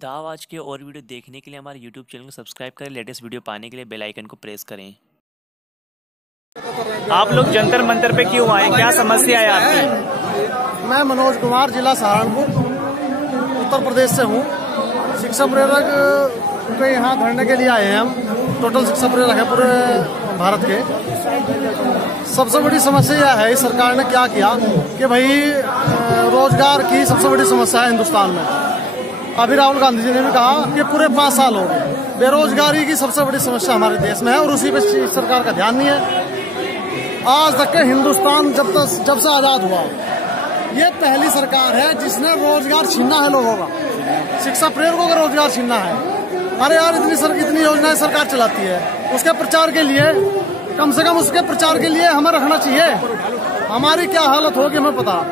दाव आज के और वीडियो देखने के लिए हमारे YouTube चैनल को सब्सक्राइब करें। लेटेस्ट वीडियो पाने के लिए बेल आइकन को प्रेस करें। आप लोग जंतर मंतर पे क्यों आए, क्या समस्या है आपकी? मैं मनोज कुमार, जिला सहारनपुर, उत्तर प्रदेश से हूँ। शिक्षा प्रेरक के यहाँ धरने के लिए आए हैं हम। टोटल शिक्षा प्रेरक है पूरे भारत के। सबसे बड़ी समस्या यह है इस सरकार ने क्या किया कि भाई रोजगार की सबसे बड़ी समस्या है हिंदुस्तान में। अभी राहुल गांधी जी ने भी कहा कि पूरे 5 साल हो गए, बेरोजगारी की सबसे बड़ी समस्या हमारे देश में है और उसी पे सरकार का ध्यान नहीं है। आज तक के हिंदुस्तान जब से आजाद हुआ, ये पहली सरकार है जिसने रोजगार छीना है लोगों का। शिक्षा प्रेरकों का रोजगार छीनना है। अरे यार, इतनी योजनाएं सरकार चलाती है, उसके प्रचार के लिए कम से कम उसके प्रचार के लिए हमें रखना चाहिए। हमारी क्या हालत होगी हमें पता।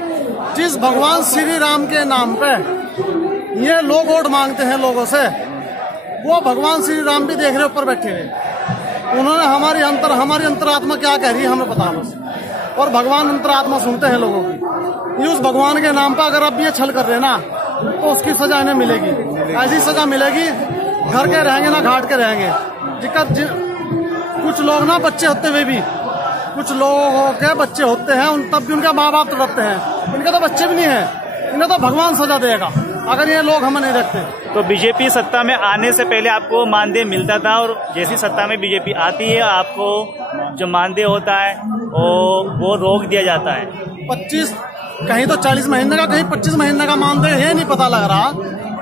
जिस भगवान श्री राम के नाम पे ये लोग वोट मांगते हैं लोगों से, वो भगवान श्री राम भी देख रहे ऊपर बैठे हुए। उन्होंने हमारी अंतरात्मा क्या कह रही है हमें पता बस। और भगवान अंतरात्मा सुनते हैं लोगों की। ये उस भगवान के नाम पर अगर अब ये छल कर रहे ना, तो उसकी सजा इन्हें मिलेगी। ऐसी सजा मिलेगी, घर के रहेंगे ना घाट के रहेंगे। कुछ लोग ना बच्चे होते हुए भी, कुछ लोगों के बच्चे होते हैं तब भी उनका माँ बाप तड़पते हैं। इनके तो बच्चे भी नहीं है, इन्हें तो भगवान सजा देगा अगर ये लोग हमें नहीं रखते। तो बीजेपी सत्ता में आने से पहले आपको मानदेय मिलता था और जैसी सत्ता में बीजेपी आती है आपको जो मानदेय होता है वो रोक दिया जाता है। 25 कहीं तो 40 महीने का, कहीं 25 महीने का मानदेय। ये नहीं पता लग रहा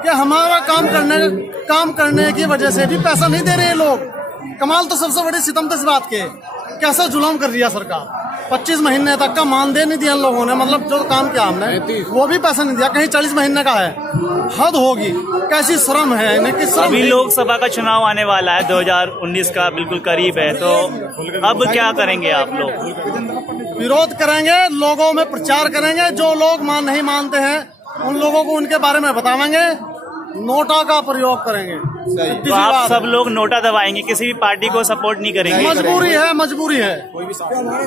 कि हमारा काम करने की वजह से भी पैसा नहीं दे रहे लोग। कमाल तो सबसे बड़ी सितम तो इस बात के, कैसा जुल्म कर रही है सरकार। 25 महीने तक का मानदेय नहीं दिया लोगों ने, मतलब जो काम किया हमने वो भी पैसा नहीं दिया। कहीं 40 महीने का है, हद होगी। कैसी शर्म है इन्हें। किस अभी लोकसभा का चुनाव आने वाला है, 2019 का बिल्कुल करीब है, तो अब क्या करेंगे आप लोग? विरोध करेंगे, लोगों में प्रचार करेंगे। जो लोग नहीं मानते हैं उन लोगों को उनके बारे में बतावेंगे, नोटा का प्रयोग करेंगे। तो आप सब लोग नोटा दबाएंगे, किसी भी पार्टी को सपोर्ट नहीं करेंगे? मजबूरी है।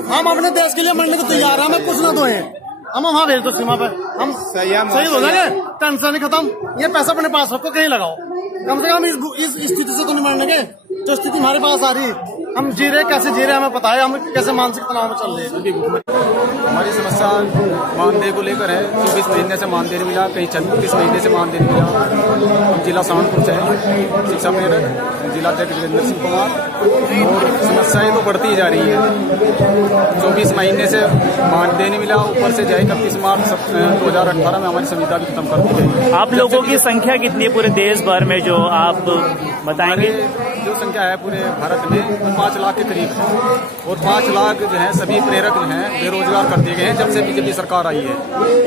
हम अपने देश के लिए मरने को तैयार हैं। हमें कुछ ना दो, हम वहाँ भेज दो सीमा पे, हम सही हो जाएंगे। टेंशन नहीं खत्म। ये पैसा अपने पास रखो, कहीं लगाओ। कम से कम इस स्थिति से तो नहीं मरने के। जो स्थिति हमारे पास आ रही, हम जी रहे, कैसे जी रहे हमें पता है। हम कैसे मानसिक तनाव में चल रहे हैं। हमारी समस्या मानदेय को लेकर है। 24 महीने से मानदेय नहीं मिला, कहीं 36 महीने से मानदेय नहीं मिला। हम जिला सहारनपुर से हैं, शिक्षा प्रेरक, जिला अध्यक्ष वीरेंद्र सिंह कुमार। और समस्याएं तो बढ़ती ही जा रही है। 24 महीने से मानदेय नहीं मिला, ऊपर से जाए 31 मार्च 2018 में हमारी संविदा भी खत्म कर दी गई। आप लोगों की संख्या कितनी है पूरे देश भर में, जो आप बताएंगे? जो संख्या है पूरे भारत में 5 लाख के करीब है। और 5 लाख जो है सभी प्रेरक जो हैं बेरोजगार कर दिए गए हैं जब से बीजेपी सरकार आई है।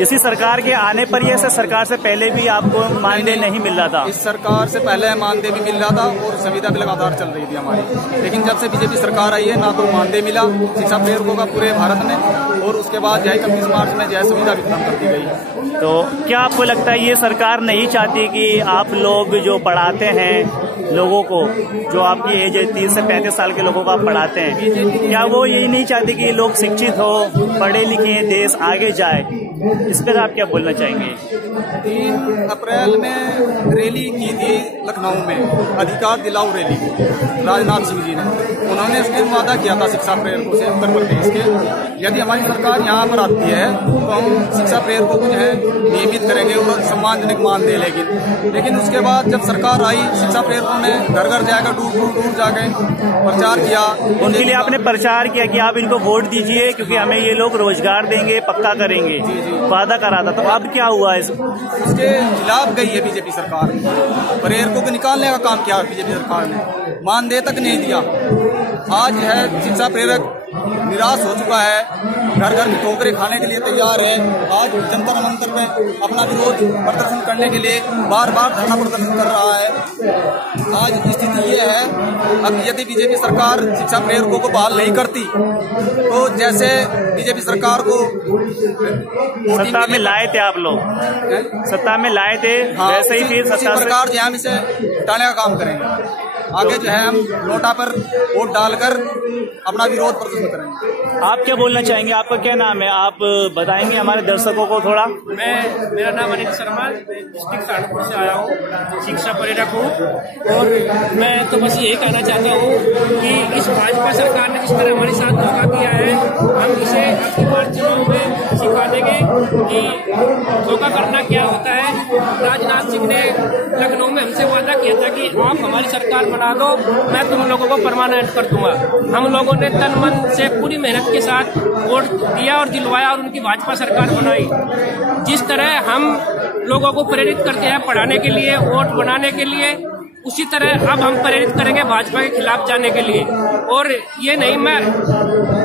इसी सरकार के आने पर ही, ऐसे सरकार से पहले भी आपको मानदेय नहीं मिल रहा था? इस सरकार से पहले मानदेय भी मिल रहा था और संविदा भी लगातार चल रही थी हमारी। लेकिन जब से बीजेपी सरकार आई है, ना तो मानदेय मिला शिक्षा प्रेरकों का पूरे भारत में, और उसके बाद जो है 31 मार्च में जो है संविदा भी खत्म कर दी गई। तो क्या आपको लगता है ये सरकार नहीं चाहती कि आप लोग जो पढ़ाते हैं लोगों को, जो आपकी एज है 30 से 35 साल के लोगों को आप पढ़ाते हैं, क्या वो यही नहीं चाहते कि लोग शिक्षित हो, पढ़े लिखे, देश आगे जाए? इस पर आप क्या बोलना चाहेंगे? 3 अप्रैल में रैली की थी लखनऊ में, अधिकार दिलाओ रैली, राजनाथ सिंह जी ने। उन्होंने उसके वादा किया था शिक्षा प्रेरकों से उत्तर प्रदेश के, यदि हमारी सरकार यहाँ पर आती है तो हम शिक्षा प्रेरकों को जो है नियमित करेंगे और सम्मानजनक मानदेय। लेकिन उसके बाद जब सरकार आई, शिक्षा प्रेरकों ने घर घर जाकर दूर जाके प्रचार किया। उनके लिए आपने प्रचार किया कि आप इनको वोट दीजिए क्योंकि हमें ये लोग रोजगार देंगे, पक्का करेंगे, वादा करा था। तो अब क्या हुआ? उसके खिलाफ गई है बीजेपी सरकार। प्रेरकों को निकालने का काम किया बीजेपी सरकार ने, मानदेय तक नहीं दिया। आज है शिक्षा प्रेरक निराश हो चुका है, घर घर में ठोकरे खाने के लिए तैयार है। आज जंतर मंतर में अपना विरोध प्रदर्शन करने के लिए बार धरना प्रदर्शन कर रहा है। आज स्थिति ये है, अब यदि बीजेपी सरकार शिक्षा प्रेरकों को बहाल नहीं करती तो जैसे बीजेपी सरकार को सत्ता में लाए थे आप लोग, सत्ता में लाए थे, वैसे ही फिर सरकार जो हम इसे हटाने का काम करेंगे। आगे जो है हम नोटा पर वोट डालकर अपना विरोध प्रदर्शन करेंगे। आप क्या बोलना चाहेंगे? आपका क्या नाम है? आप बताएंगे हमारे दर्शकों को थोड़ा। मेरा नाम अनिल शर्मा, डिस्ट्रिक्ट सहारनपुर से आया हूँ, शिक्षा प्रेरक हूँ। और मैं तो बस यही कहना चाहता हूँ कि इस भाजपा सरकार ने जिस तरह हमारे साथ धोखा किया है, हम इसे आपकी बार चुनाव में सिखा देंगे कि धोखा करना क्या होता है। राजनाथ सिंह ने लखनऊ में हमसे वादा किया था कि आप हमारी सरकार बना दो, मैं तुम लोगों को परमानेंट कर दूंगा। हम लोगों ने तन मन से पूरी मेहनत के साथ वोट दिया और दिलवाया और उनकी भाजपा सरकार बनाई। जिस तरह हम लोगों को प्रेरित करते हैं पढ़ाने के लिए, वोट बनाने के लिए, उसी तरह अब हम प्रेरित करेंगे भाजपा के खिलाफ जाने के लिए। और ये नहीं, मैं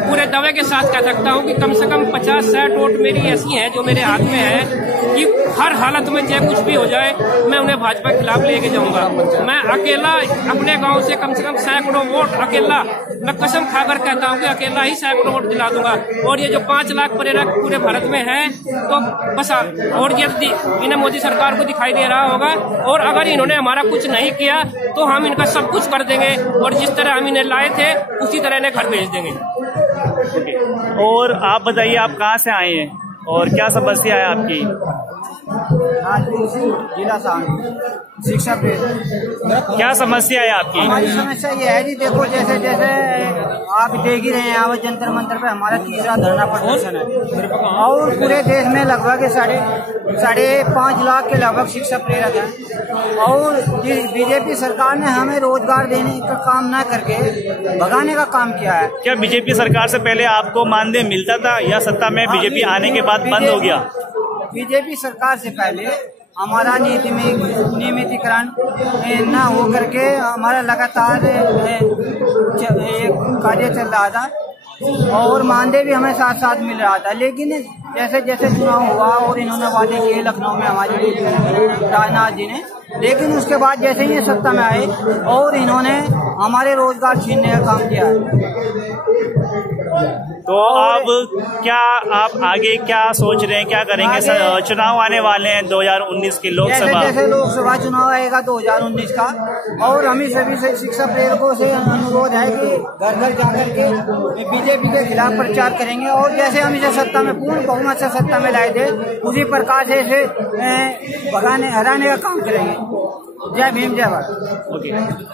पूरे दावे के साथ कह सकता हूँ कि कम से कम 50-60 वोट मेरी ऐसी हैं जो मेरे हाथ में है कि हर हालत में चाहे कुछ भी हो जाए मैं उन्हें भाजपा के खिलाफ लेके जाऊंगा। मैं अकेला अपने गांव से कम सैकड़ों वोट अकेला, मैं कसम खाकर कहता हूँ कि अकेला ही सैकड़ों वोट दिला दूंगा। और ये जो 5 लाख प्रेरक पूरे भारत में है, तो बस और ये इन्हें मोदी सरकार को दिखाई दे रहा होगा। और अगर इन्होंने हमारा कुछ नहीं किया तो हम इनका सब कुछ कर देंगे और जिस तरह हम इन्हें लाए थे उसी तरह इन्हें घर भेज देंगे। और आप बताइए, आप कहाँ से आए हैं और क्या समस्या है आपकी? जिला सहारनपुर, शिक्षा प्रेरक। क्या समस्या है आपकी? हमारी समस्या ये है जी, देखो जैसे जैसे आप देख ही रहे हैं, आज जंतर मंतर पे हमारा तीसरा धरना प्रदर्शन है और पूरे देश में लगभग 5.5 लाख के लगभग शिक्षा प्रेरक हैं। और बीजेपी सरकार ने हमें रोजगार देने का काम न करके भगाने का काम किया है। क्या बीजेपी सरकार से पहले आपको मानदेय मिलता था या सत्ता में बीजेपी आने के बाद बंद हो गया? बीजेपी सरकार से पहले हमारा नियमितीकरण न हो करके हमारा लगातार कार्य चल रहा था और मानदेय भी हमें साथ साथ मिल रहा था। लेकिन जैसे जैसे चुनाव हुआ और इन्होंने वादे किए लखनऊ में हमारे राजनाथ जी ने, लेकिन उसके बाद जैसे ही ये सत्ता में आए और इन्होंने हमारे रोजगार छीनने का काम किया है। तो आप आगे क्या सोच रहे हैं, क्या करेंगे? चुनाव आने वाले हैं 2019 की लोकसभा। जैसे लोकसभा चुनाव आएगा 2019 का, और हम सभी से शिक्षा प्रेरकों से अनुरोध है कि घर घर जाकर के बीजेपी के खिलाफ प्रचार करेंगे और जैसे हम इसे सत्ता में पूर्ण बहुमत से सत्ता में लाए थे उसी प्रकार से इसे हराने का काम करेंगे। जय भीम, जय भारत। ओके,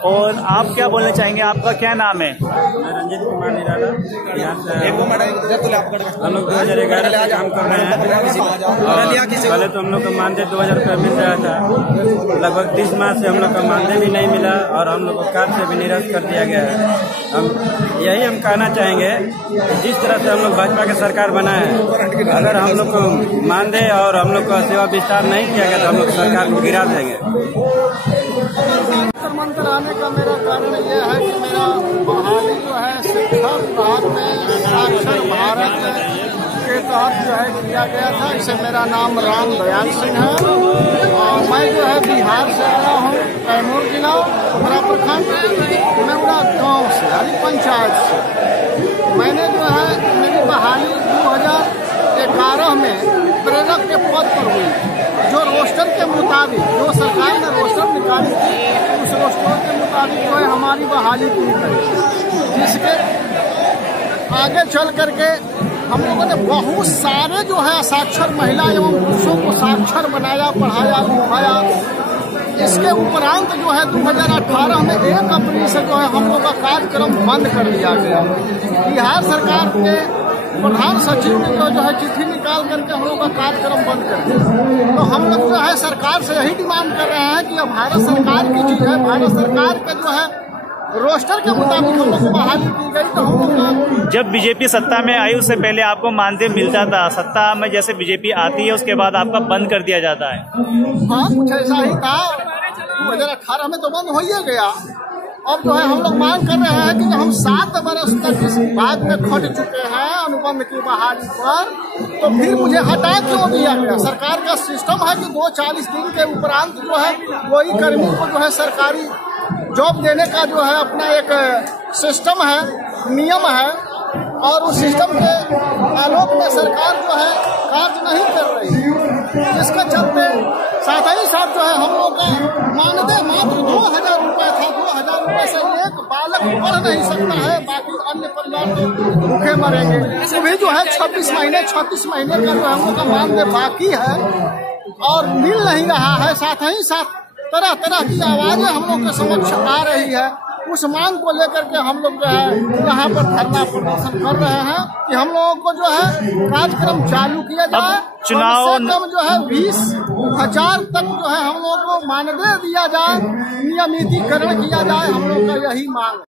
और आप क्या बोलना चाहेंगे? आपका क्या नाम है? मैं रंजीत कुमार निराला, यहाँ से हम लोग 2011 से काम कर रहे हैं। पहले तो हम लोग का मानदेय 2000 रुपये मिल रहा था, लगभग 30 माह से हम लोग का मानदेय भी नहीं मिला और हम लोग को कार्य से भी निरस्त कर दिया गया है। हम कहना चाहेंगे जिस तरह से हम लोग भाजपा की सरकार बनाए, अगर हम लोग को मानदेय और हम लोग का सेवा विस्तार नहीं किया गया तो हम लोग सरकार को गिरा देंगे। मंत्र आने का मेरा कारण यह है कि मेरा बहाली जो है शिक्षा विभाग में साक्षर भारत के तहत जो है किया गया था। इसे मेरा नाम राम दयाल सिंह है और मैं जो है बिहार से आया हूँ, कैमूर जिला उमरा प्रखंड नेवड़ा गाँव से, हरी पंचायत से। मैंने जो है मेरी बहाली 2011 में प्रेरक के पद पर हुई, जो रोस्टर के मुताबिक जो सरकार ने रोस्टर निकाली थी उस रोस्टर के मुताबिक जो है हमारी बहाली की गई, जिसके आगे चल करके हम लोगों ने बहुत सारे जो है साक्षर महिला एवं पुरुषों को साक्षर बनाया, पढ़ाया, लिखाया। इसके उपरांत जो है 2018 में 1 अप्रैल से जो है हम लोग का कार्यक्रम बंद कर दिया गया। बिहार सरकार के प्रधान सचिव ने जो है चिट्ठी निकाल करके हम लोग का कार्यक्रम बंद कर दिया। तो हम लोग जो है सरकार से यही डिमांड कर रहे हैं कि अब भारत सरकार की चीज है, भारत सरकार का जो है रोस्टर के मुताबिक हम लोग को बहाली की गई। तो हम लोग जब बीजेपी सत्ता में आई उससे पहले आपको मानदेय मिलता था, सत्ता में जैसे बीजेपी आती है उसके बाद आपका बंद कर दिया जाता है। हाँ, कुछ ऐसा ही था। 2018 में तो बंद हो ही गया। अब जो है हम लोग मांग कर रहे हैं कि हम 7 बरस तक इस बात में खट चुके हैं अनुबंध की बहाली पर, तो फिर मुझे हटा क्यों दिया गया? सरकार का सिस्टम है कि 240 दिन के उपरांत जो है कोई कर्मी को जो है सरकारी जॉब देने का जो है अपना एक सिस्टम है, नियम है, और उस सिस्टम के आलोक में सरकार जो है कार्य नहीं कर रही। इसके चलते साथ ही साथ जो है हम लोग का मानदेय मात्र 2000 रुपये था, 2000 रुपये बढ़ नहीं सकता है, बाकी अन्य परिवार तो भूखे मरेंगे। अभी जो है 36 महीने 36 महीने का जो हम लोग का मानदेय बाकी है और मिल नहीं रहा है। साथ ही साथ तरह तरह की आवाजें हम लोग के समक्ष आ रही है। उस मांग को लेकर के हम लोग जो है यहाँ पर धरना प्रदर्शन कर रहे हैं कि हम लोगों को जो है कार्यक्रम चालू किया जाए। चुनाव कम जो है 20,000 तक जो है हम लोग को मानदेय दिया जाए, नियमितीकरण किया जाए, हम लोग का यही मांग है।